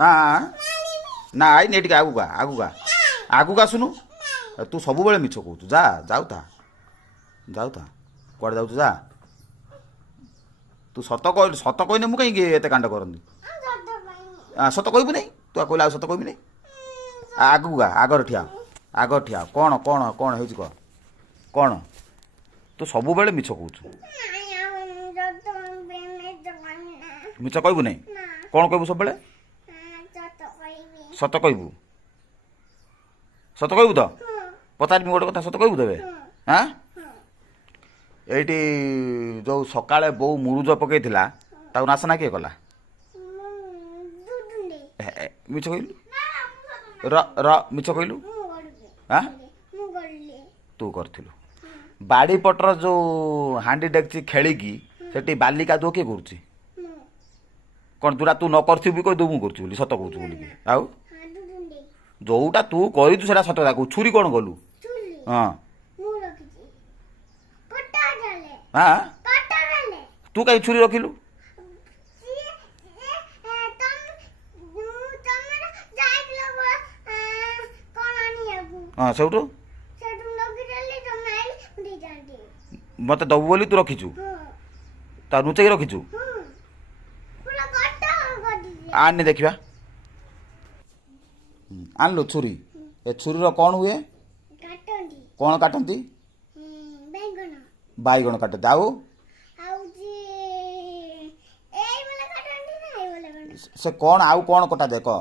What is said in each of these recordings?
हाँ ना आई नहीं टे आगुका आगुका आगुका आसुनु तू सब बेले मिछ कहू जा जाऊ था कुआड़े जाऊ जा तू सत कहने मुझे कहीं एत कांड करनी सत कहबू नहीं तू कहला सत कहबी नहीं आगुका आगर ठिया कौन कौन कौन हो कह कौन तू सब बेले मिछ कहू मिछ कहबू नहीं कौन कहबू सब बेले सत कहबू तो पचारि गोटे कथा सत कहबू तेरे हाँ ये जो सकाଳେ बो मुरुज पकई नाशना किए कला मिछ कहलु मिछ कहलु हाँ तू करथिलु बाड़ी पटर जो हांडी डेक्ची खेलिकी सेठी बाली कादुओ किए करुच्ची कौन दूरा तू न करथिबी कह दो मु करछु बोली सत कहछु बोली आउ जोटा तू करितु सेटा सत कहू छुरी कौन गलु हाँ हाँ तू कहीं छुरी रखिलु हाँ सेठू मत दबु बोली तू रखीचु ता नुचे रखीचु आने देखा आन लो छुरी ए छुरी कौन हुए कौन काटती बैगण काटते आउ से कौन आउ कौन कटा दे कह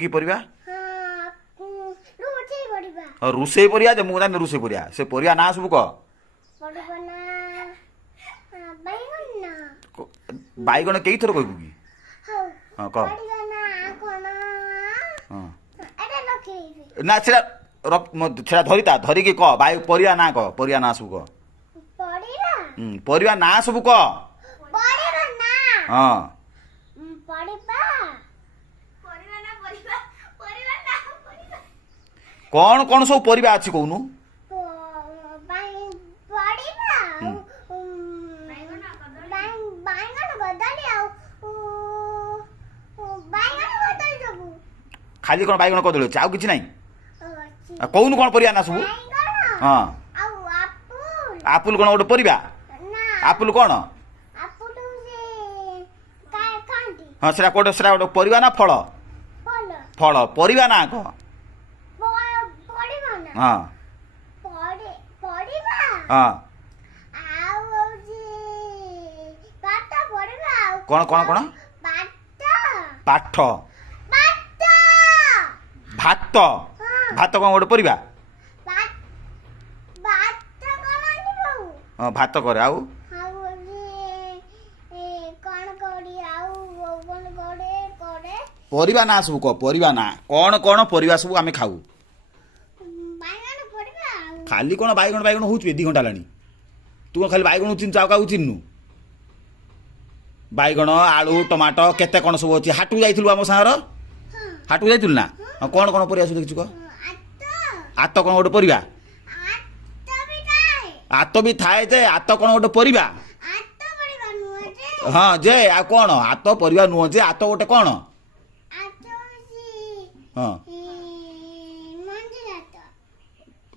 की परिबा रुसे परिया जे मुझे रुसे परिया से परिया ना सब कह बैगण कई थर कहबू कि हाँ कह ना छेड़ा धरिता धरिकी कह परिया ना कह परिया ना सब कह परिया ना सब कह हाँ कौन कौन सब परिबा अछि कहनु खाली कौन बैगण कदली अच्छे आउ कि ना कौन कौन परिया ना सब हाँ आपुल कौन गोटे परिबा आपुल कौन हाँ से गोटे परिबा ना फल फल परिबा ना कह हाँ हाँ कौन कौन कौन पाठ भात भात कौन गोटे परिबा हाँ भात करे आउ परिबा ना सब कह परिबा ना कौन कौन परिबा सब आमे खाऊ खाली कौन बैगण बैगण हो 2 घंटा लानी तू खाली बैगण चिन्ह चाउ का चिन्नु बैगण आलू टमाटो केते कौन सब अच्छी हाटू जाइलु आम सागर हाटू जाइलु ना कौन कौन परिया देखु कह आत कौन गोटे परिबा आत भी थाए जे आत कौन गोटे परिबा हाँ जे आ कौन आत परिबा नुह जे आत गोटे कौन हाँ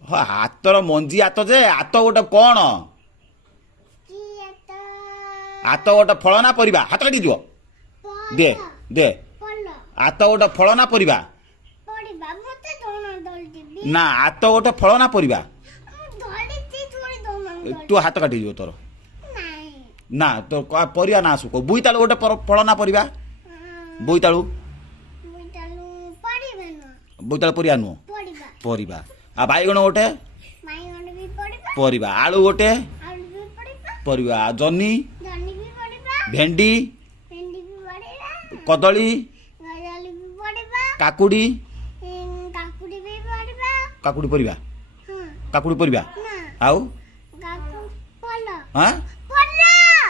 हाँ हाथर मंजी आत जे आत गोटे कौन आत गोटे फल ना परिबा हाथ काटी दियो दे दे आत गोटे फल ना परिबा ना आत गोटे फल ना परिबा तू हाथ काटी दियो तोर ना तो परिया ना आसु बोईतालु गोटे फल ना परिबा बोईतालु बोईतालु परिया नुह परिबा आ बैगण गोटे परिबा आलू गोटे परिबा जन्नी भेंडी कदली काकुड़ी काकुड़ी परिबा काकुड़ी परिबा आउ हाँ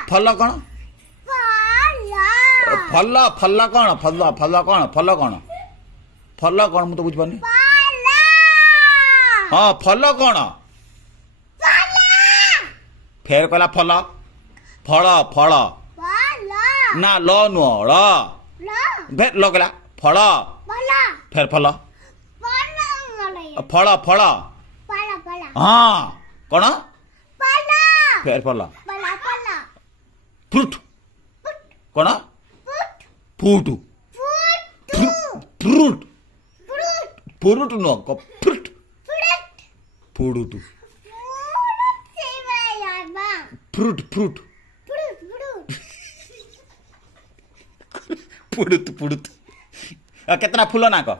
फल कौन फल फल कौन फल फल कौन फल कौन फल कौन मुझे बुझ पानी ହଁ ଫଲ କ'ଣ ଫେର କହିଲା ଫଲ ଫଳ ଫଳ ନା ଲ ନୁହଁ ଳ ଫେର ଲ କହିଲା ଫଳ ଫେର ଫଲ ଫଳ ଫଳ ହଁ କ'ଣ ଫେର ଫଲ ଫ୍ରୁଟ କ'ଣ ଫୁଟ ଫ୍ରୁଟ ଫ୍ରୁଟ ନୁହଁ ଫ୍ରୁଟ ଫୁଡୁଟୁ ଫ୍ରୁଟ ଫ୍ରୁଟ ପୁଡୁତୁ ପୁଡୁତୁ କେତେଟା ଫୁଲ ନା କହ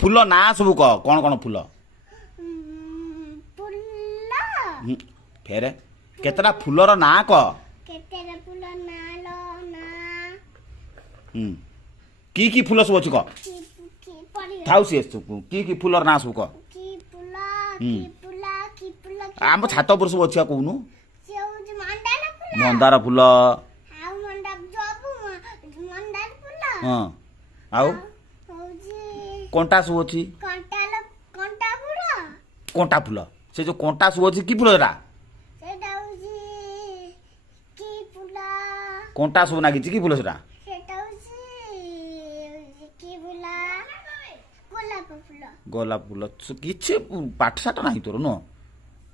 ଫୁଲ ନା ସବୁ କହ କ'ଣ କ'ଣ ଫୁଲ ଫେରେ କେତେଟା ଫୁଲର ନାଁ କହ କି ଫୁଲ ସବୁ ଅଛି କହ ଥାଉ ସିଏ କି ଫୁଲର ନାଁ ସବୁ କହ ଆମ ଛାତ ଉପରେ ସବୁ ଅଛି କହୁନୁ ମନ୍ଦାର ଫୁଲ ହଁ ଆଉ କଣ୍ଟା ସବୁ ଅଛି କଣ୍ଟା ଫୁଲ ସେ ଯୋଉ କଣ୍ଟା ସବୁ ଅଛି କି ଫୁଲ ସେଟା କଣ୍ଟା ସବୁ ନାଗିଛି କି ଫୁଲ ସେଟା ଗୋଲାପ ଫୁଲ କିଛି ପାଠଶାଠ ନାହିଁ ତୋର ନୁହଁ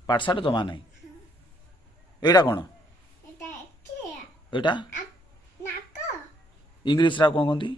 ପାଠଶାଠ ଜମା ନାହିଁ ଏଇଟା କ'ଣ ଏଇଟା ଇଂଲିଶରେ କ'ଣ କହନ୍ତି